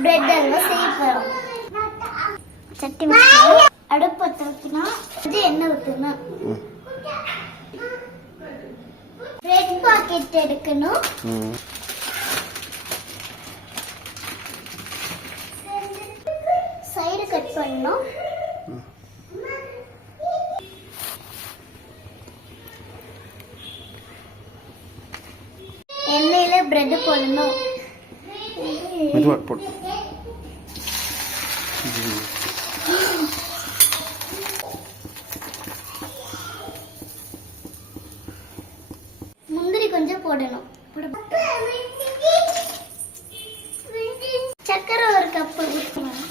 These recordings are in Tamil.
பிரெட் அல்வா செய்ய போறோம். சட்டி வச்சு அடுப்பு பற்ற வைக்கணும். எண்ணெய் ஊற்றணும். பிரெட் பாக்கெட் எடுக்கணும். சைடு கட் பண்ணணும். எண்ணெயில பிரெட் போடணும். முந்திரி கொஞ்சம் போடணும். சக்கரை ஒரு கப் ஊற்றணும்.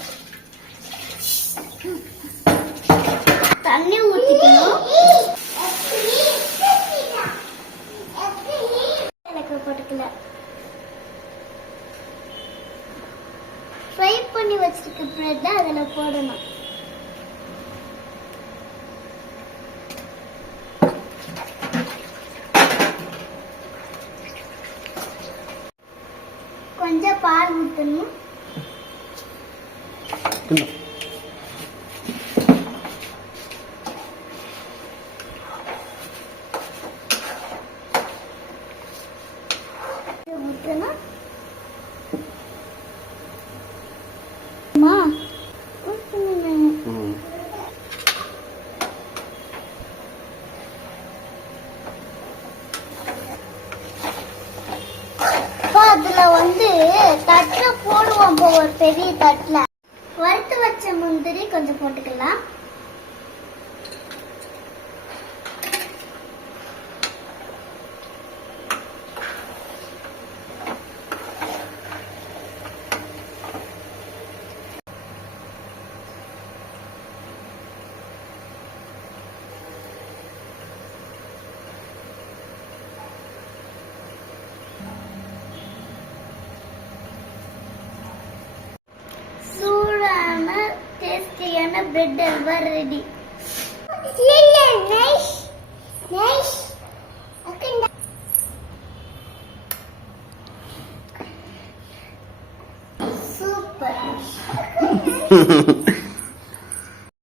தண்ணி ஊற்றிக்கணும். எனக்கு போட்டுக்கல. ஃப்ரை பண்ணி வச்சிருக்க பிரெட் அதுல போடணும். கொஞ்சம் பால் ஊற்றணும். ஊற்றணும். அதுல தட்டுல போடுவோம். ஒரு பெரிய தட்டுல வறுத்து வச்ச முந்திரி கொஞ்சம் போட்டுக்கலாம். டேஸ்டியான பிரெட் அல்வா ரெடி. சூப்பர்.